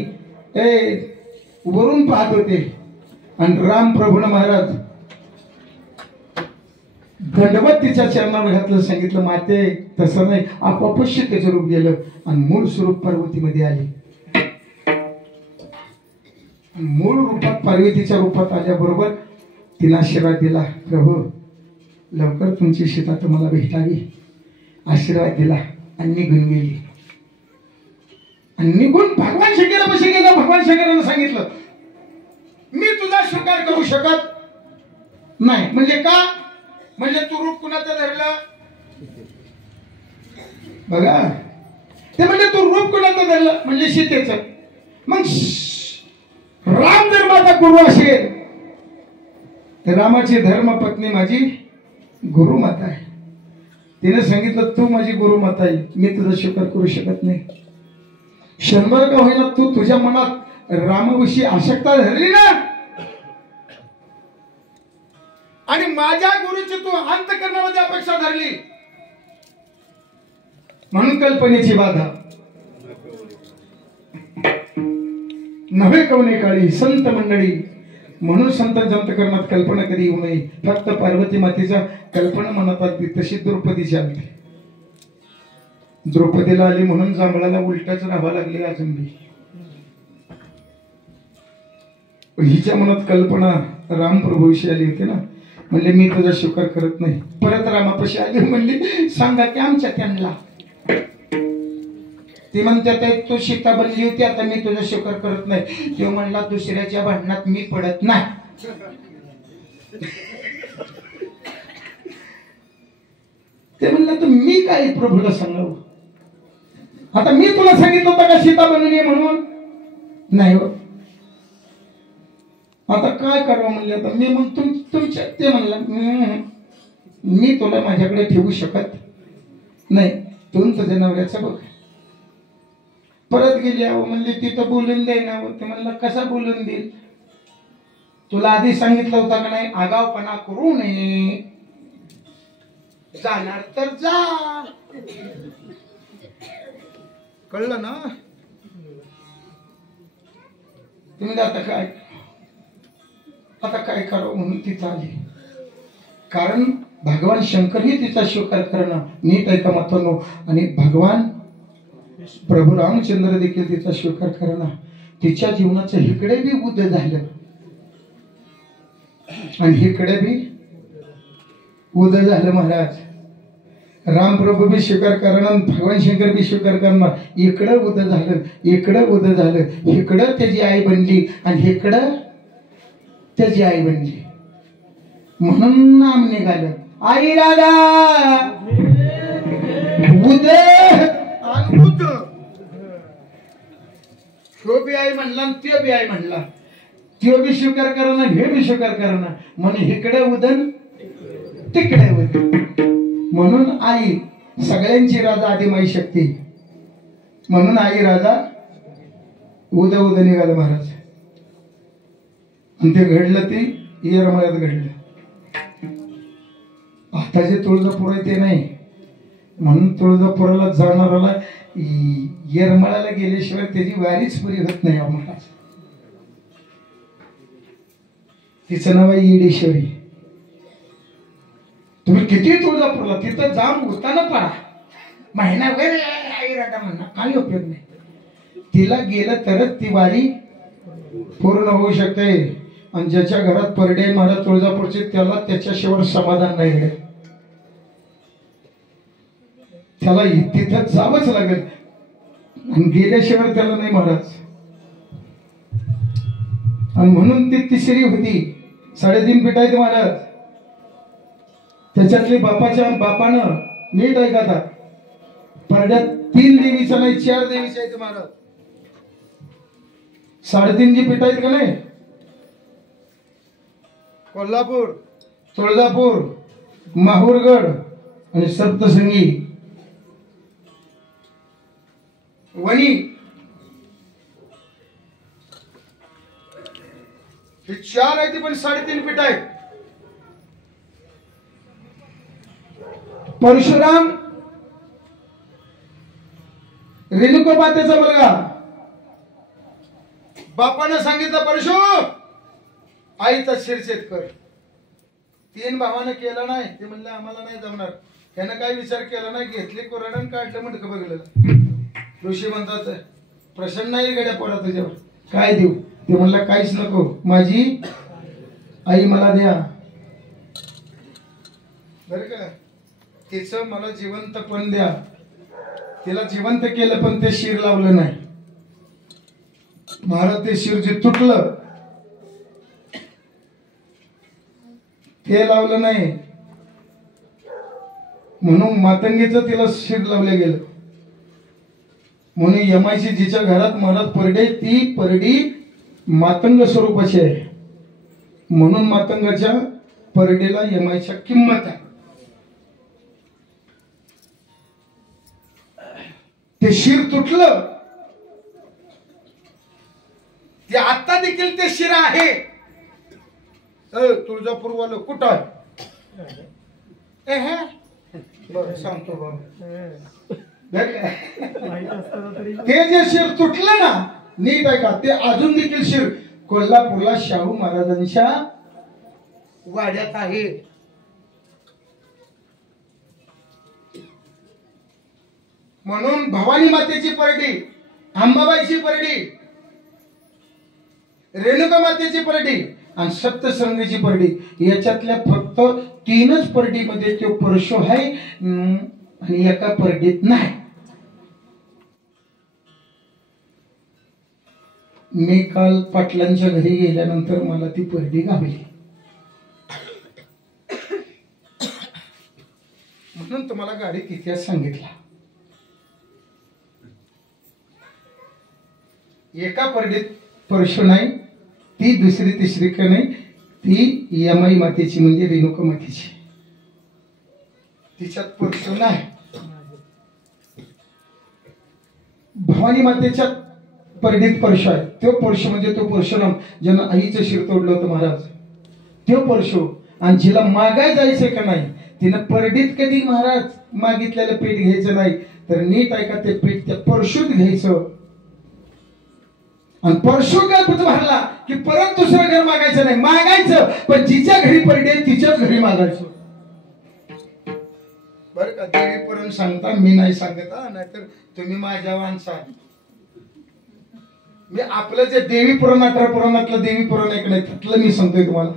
वरून पाहत होते आणि राम प्रभून महाराज दंडवत तिच्या चरणावर घातलं. सांगितलं माते तसं नाही, आपोआप त्याचं रूप गेलं आणि मूळ स्वरूप पार्वतीमध्ये आले. मूळ रूपात पार्वतीच्या रूपात आल्याबरोबर तिला आशीर्वाद दिला, प्रभू लवकर तुमची सीता तुम्हाला भेटावी. आशीर्वाद दिला आणि निघून गेली. आणि निघून भगवान शंकरापाशी गेला. भगवान शंकरांना सांगितलं, मी तुझा स्वीकार करू शकत नाही. म्हणजे का? म्हणजे तू रूप कुणाचं धरलं बघा. ते म्हणजे तू रूप कुणाचं धरलं म्हणजे सीतेचं. मग राम जर माझा गुरु असेल तर रामाची धर्मपत्नी माझी गुरुमाता आहे. तिने सांगितलं तू माझी गुरुमाता आहे, मी तुझा स्वीकार करू शकत नाही. शंभर का होईना तू तुझ्या मनात रामविषयी आसक्ता धरली ना, आणि माझ्या गुरुची तू अंतःकरणामध्ये अपेक्षा धरली, म्हणून कल्पनेची बाधा नव्हे कवने काळी संत मंडळी. म्हणून संतांच्या अंतःकरणात कल्पना कधी येऊ नये. फक्त पार्वती मातेच्या कल्पना मनात आली तशी द्रौपदीची आली. द्रौपदीला आली म्हणून जांभळाला उलटाच राहावं लागले अजून बी. हिच्या मनात कल्पना रामप्रभूविषयी आली होती ना. म्हणले मी तुझा स्वीकार करत नाही. परत रामापाशी आले, म्हणले सांगा की आमच्या त्यांना. ती म्हणतात तू सीता बनली होती, आता मी तुझा स्वीकार करत नाही. तो म्हणला दुसऱ्याच्या भांडणात मी पडत नाही. ते म्हणलं तर मी काय प्रभूला सांगावं? आता मी तुला सांगितलं होतं का सीता बनून ये म्हणून? नाही हो. आता काय करावं म्हणले. आता मी मग तुमच्या ते म्हणलं मी तुला माझ्याकडे ठेवू शकत नाही, तू तुझ्या नवऱ्याचं बघ. परत गेली. अहो म्हणले तिथं बोलून दे ना. ते म्हणलं कसा बोलून देईल? तुला आधी सांगितलं होतं का नाही आगावपणा करू नये, जाणार तर जा. कळलं ना? तुम्ही आता काय करावं म्हणून तिथं आली. कारण भगवान शंकरही तिचा स्वीकार करणं नीट ऐका महत्वानो. आणि भगवान प्रभू रामचंद्र देखील तिचा स्वीकार करणं. तिच्या जीवनाचं हिकडे बी बुद्ध झालं आणि हिकडे बी उद झालं महाराज. रामप्रभू बी स्वीकार करणं, भगवान शंकर बी स्वीकार करणं. इकडं उद झालं, इकडं उद झालं. इकडं त्याची आई बनली आणि इकडं त्याची आई बनली. म्हणून नाम निघालं आई राधा उद आणि बुद्ध. तो बी आई म्हणला आणि त्यो बी आई म्हणला, त्यो बी स्वीकार करणं हे बी स्वीकार करणं, म्हणून इकडे उदन तिकडे उदन. म्हणून आई सगळ्यांची राजा आदिमाई शक्ती, म्हणून आई राजा उद उद निघालं महाराज. आणि ते घडलं ते येरमळ्यात घडलं. आता जे तुळजापूर आहे ते नाही, म्हणून तुळजापुराला जाणाराला येरमळ्याला गेल्याशिवाय त्याची वारीच पुरी होत नाही महाराज. तिचं नाव आहे येडेश्वरी. तुम्ही किती तुळजापूरला तिथं जाऊन होताना पडा, महिनाभर आई राजा म्हणणार काही उपयोग नाही. तिला गेलं तरच ती वारी पूर्ण होऊ शकते. आणि ज्याच्या घरात परडे महाराज तुळजापूरचे त्याला त्याच्याशिवाय समाधान नाही मिळेल. त्याला तिथं जावंच लागेल आणि गेल्याशिवाय त्याला नाही महाराज. आणि म्हणून ती तिसरी होती. 3.5 पीठ आहेत महाराज. त्याच्यातली बापानं नीट ऐका, परड्यात 3 देवीचं नाही 4 देवीच्या आहेत महाराज. 3.5 जी पीठ आहेत का नाही, कोल्हापूर, तुळजापूर, माहूरगड आणि सप्तशृंगी वणी, हे 4 आहेत पण 3.5 पीठ आहेत. परशुराम रेणुकामातेचा मुलगा, बापानं सांगितलं परशु आईचा शिरछेद कर. 3 भावानं केलं नाही, ते म्हणलं आम्हाला नाही जमणार. त्यानं काही विचार केला नाही, घेतले कोरडण काढलं म्हणत बघलेलं. ऋषी म्हणतात प्रसन्न नाही गड्या पोरा तुझ्यावर, काय देऊ? ते म्हणलं काहीच नको, माझी आई मला द्या. बरं का, तिचं मला जिवंत पण द्या. तिला जिवंत केलं पण ते शिर लावलं नाही महाराज. ते शिर जे तुटलं ते लावलं नाही, म्हणून मातंगीचं तिला शिर लावलं गेलं. म्हणून यमाईची जिच्या घरात महाराज परडे, ती परडी मातंग स्वरूपाची आहे. म्हणून मातंगाच्या परडीला यमाईच्या किंमत आहे. ते शिर तुटलं, ते आता देखील ते शिर आहे. तुळजापूर वाल कुठं आहे? बरं सांगतो बाबा. ते जे शिर तुटलं ना, नीट आहे का, ते अजून देखील शिर कोल्हापूरला शाहू महाराजांच्या वाड्यात आहे. म्हणून भवानी मातेची परडी, अंबाबाईची परडी, रेणुका मातेची परडी आणि सप्तशृंगीची परडी, याच्यातल्या फक्त 3च परडीमध्ये तो परशु आहे आणि एका परडीत नाही. मी काल पाटलांच्या घरी गेल्यानंतर मला ती परडी गावली. म्हणून तुम्हाला गाडीत इतिहास सांगितला. एका परडीत परशु नाही, ती दुसरी तिसरी का नाही, ती यमाई मातेची म्हणजे रेणुका मातेची, तिच्यात परशु नाही. भवानी मातेच्या परडीत परशु आहे. तो परशु म्हणजे तो परशुराम ज्यानं आईचं शिर तोडलं होतं महाराज, तो परशु. आणि जिला मागाय जायचं का नाही, तिनं परडीत कधी महाराज मागितलेलं पीठ घ्यायचं नाही, तर नीट ऐका, ते पीठ त्या परशुत घ्यायचं. आणि परशु काय भरला की परत दुसरं घर मागायचं नाही, मागायचं पण जिच्या घरी परडे तिच्याच घरी मागायचं. बरं का, देवी पुराण सांगता, मी नाही सांगत, नाहीतर तुम्ही माझ्या माणसा. मी आपलं जे देवी पुराण 18 पुराणातलं देवी पुराण ऐक नाही, त्यातलं मी सांगतोय तुम्हाला.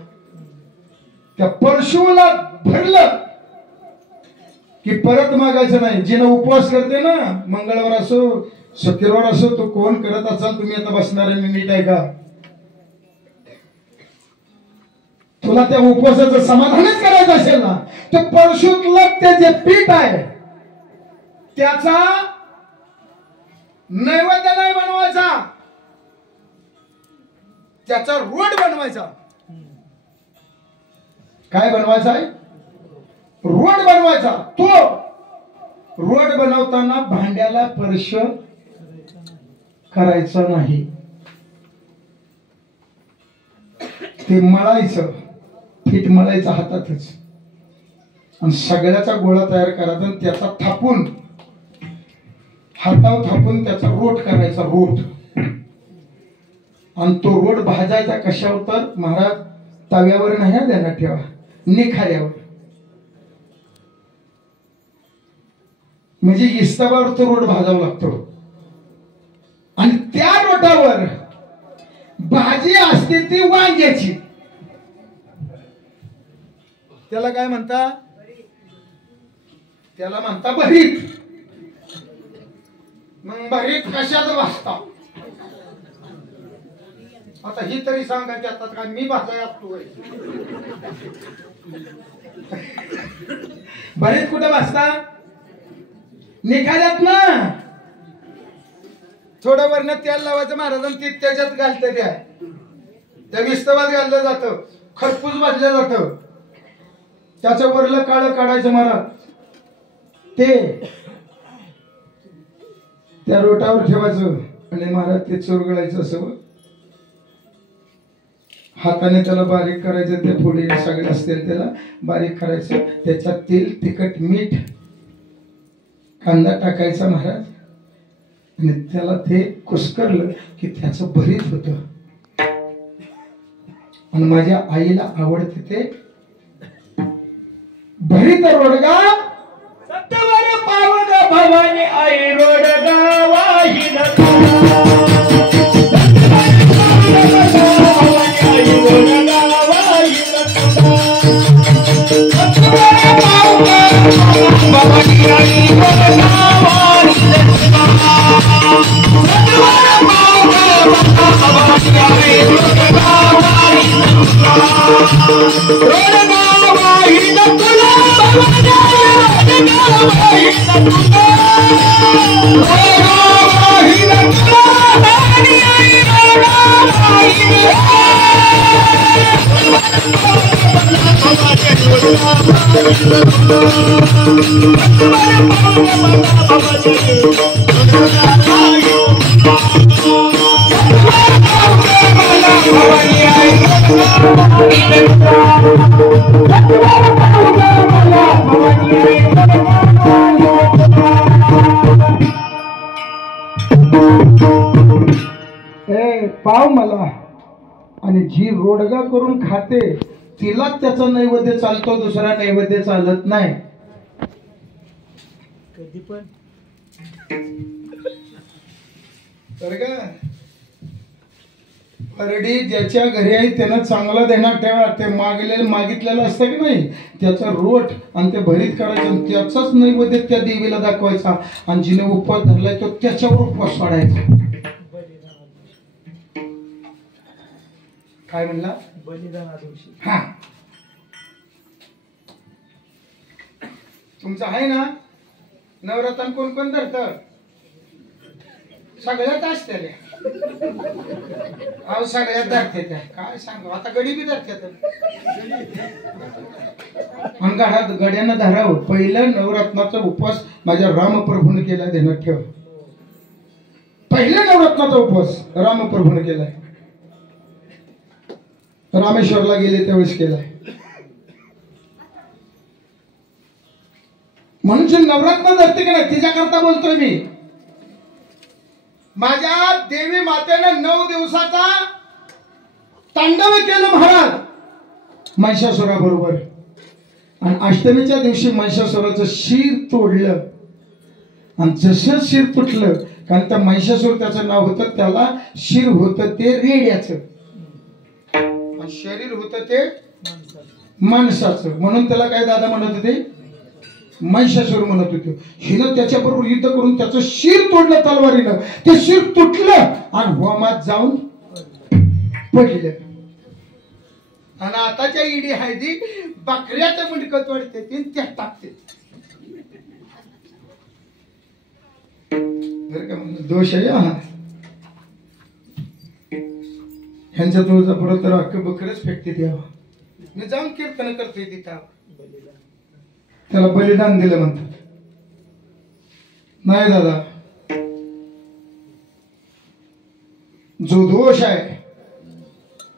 त्या परशुला भरलं की परत मागायचं नाही. जिनं उपवास करते ना, मंगळवार असो शुक्रवार असो, तो कोण करत असाल तुम्ही आता बसणार आहे, नीट आहे का, तुला त्या उपवासाचं समाधानच करायचं असेल ना, तर परशुतलं ते जे पीठ आहे त्याचा नैवेद्य नाही बनवायचा, त्याचा रोड बनवायचा. काय बनवायचा आहे? रोड बनवायचा. तो रोड बनवताना भांड्याला स्पर्श करायचा नाही. ते मळायचं, पीठ मळायचं हातातच आणि सगळ्याचा गोळा तयार करायचा आणि त्याचा थापून हातावर थापून त्याचा रोट करायचा. रोट. आणि तो रोट भाजायचा कशावर? तर महाराज तव्यावर नाही ध्यानात ठेवा, निखाऱ्यावर. म्हणजे इस्तावर तो रोट भाजावा लागतो. आणि त्या रोटावर भाजी असते ती वांग्याची. त्याला काय म्हणता? त्याला म्हणता भरीत. मग भरीत कशात भाजता? आता ही तरी सांगा की आता काय मी भाजाय असतो? भरीत कुठं भाजता? निघाल्यात ना. थोडं वरनं तेल लावायचं महाराजांनी, ते त्याच्यात घालतं. त्या विस्तवात घाललं जातं, खरपूस भाजलं जातं. त्याचं वरलं काळं काढायचं महाराज. ते त्या रोटावर ठेवायचं आणि महाराज ते चुरगळायचं. असं हाताने त्याला बारीक करायचं. ते फोडी सगळे असतील त्याला बारीक करायचं. त्याच्यात तेल, तिखट, मीठ, कांदा टाकायचा महाराज. आणि त्याला ते कुस्करलं की त्याचं भरीत होत. आणि माझ्या आईला आवडते ते भरीत रोडगा. सत्वर पावग भवानी आई रोडगा वाहिन पाव मला. आणि जी रोडगा करून खाते तिलाच त्याचा नैवेद्य चालतो, दुसरा नैवेद्य चालत नाही. कधी पण तर का परडी ज्याच्या घरी आहे त्यानं चांगला देणार ठेवा. ते मागितलेलं असतं की नाही त्याचा रोट आणि ते भरीत करायचं, त्याचाच नैवेद्य त्या देवीला दाखवायचा. आणि जिने उपवास धरलाय तो त्याच्यावर उपवास सोडायचा. काय म्हणला? बलिदाना दिवशी. हा तुमचं आहे ना नवरात्रात कोण कोण धरत? सगळ्यात असते रे. अहो सगळ्यात धरते त्या. काय सांगू आता, गडी बी धरते. आणि गड्यानं धरावं. पहिलं नवरत्नाचा उपवास माझ्या रामप्रभूने केला, ध्यानात ठेव. पहिल्या नवरत्नाचा उपवास रामप्रभूने केलाय. रामेश्वरला गेले त्यावेळेस केलाय. म्हणून जी नवरत्न धरते की नाही तिच्याकरता बोलतोय मी. माझ्या देवी मातेनं 9 दिवसाचा तांडव केलं महाराज महिषासुराबरोबर. आणि अष्टमीच्या दिवशी महिषासुराचं शिर तोडलं. आणि जसं शिर तुटलं, कारण त्या महिषासुर त्याचं नाव होतं, त्याला शिर होतं ते रेड्याचं, शरीर होतं ते माणसाचं. म्हणून त्याला काय दादा म्हणत होते? महिषासुर म्हणत होते. हिनं त्याच्याबरोबर युद्ध करून त्याचं शिर तोडलं तलवारीनं. ते शिर तुटलं आणि होमात जाऊन पडलं. आणि आताच्या इडी हायदी बकऱ्याचं मुंडकं तोडते ती त्यात टाकते. बरं का? दोष आहे हा. ह्यांच्या तुळजापुढं तर अख्खं बकरच फेकते द्यावं. मी जाऊन कीर्तन करतोय तिथं. त्याला बलिदान दिलं म्हणतात. नाही दादा, जो दोष आहे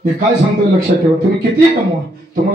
मी काय सांगतोय लक्षात ठेवा. तुम्ही किती कमवा, तुम्हाला